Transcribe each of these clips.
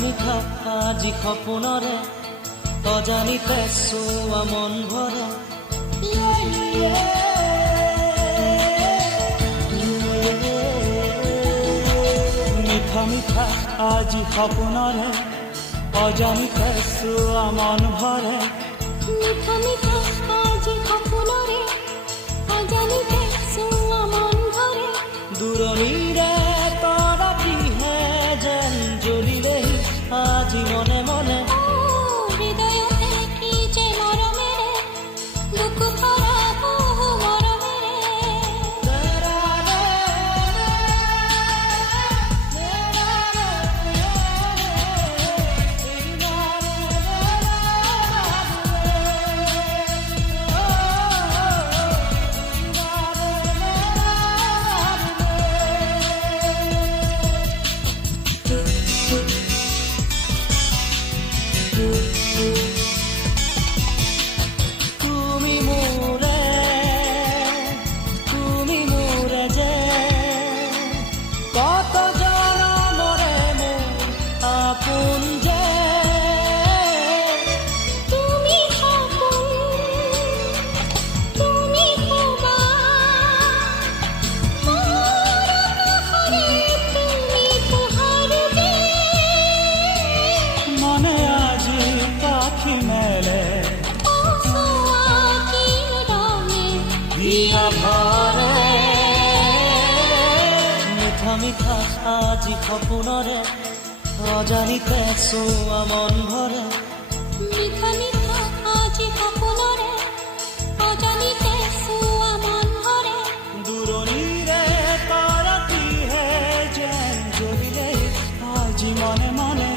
মিঠা আজি সপোনৰে অজানিতে চোৱা মন ভৰে মিঠা মিঠা আজি সপোনৰে অজানিতে চোৱা মন ভৰে মিঠা মিঠা আজি সপোনৰে অজানিতে চোৱা মন ভৰে দূৰণিৰে তৰাটিহে যেন জ্বলিলেহি আজি মনে মনে হৃদয়তে কি যে মৰমেৰে বুকু ভৰা বহু মৰমেৰে মিঠা মিঠা আজি সপোনৰে অজানিতে চোৱা মন ভৰে মিঠা মিঠা আজি সপোনৰে অজানিতে চোৱা মন ভৰে দূৰণিৰে তৰাটিহে যেন জ্বলিলেহি আজি মনে মনে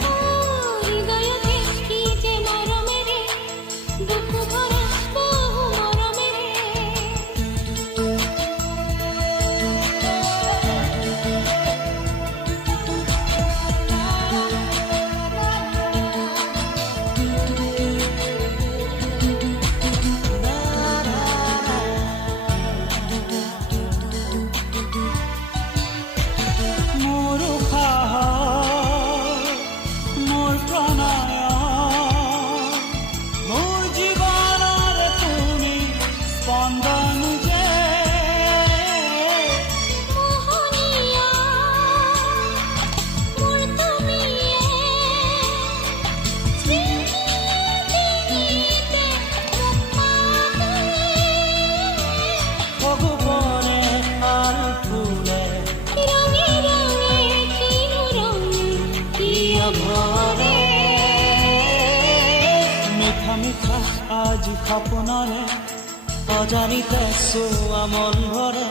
হৃদয়তে কি যে মৰমেৰে বুকু ভৰা বহু মৰমেৰে মিঠা মিঠা আজি সপোনৰে অজানিতে চোৱা মন ভৰে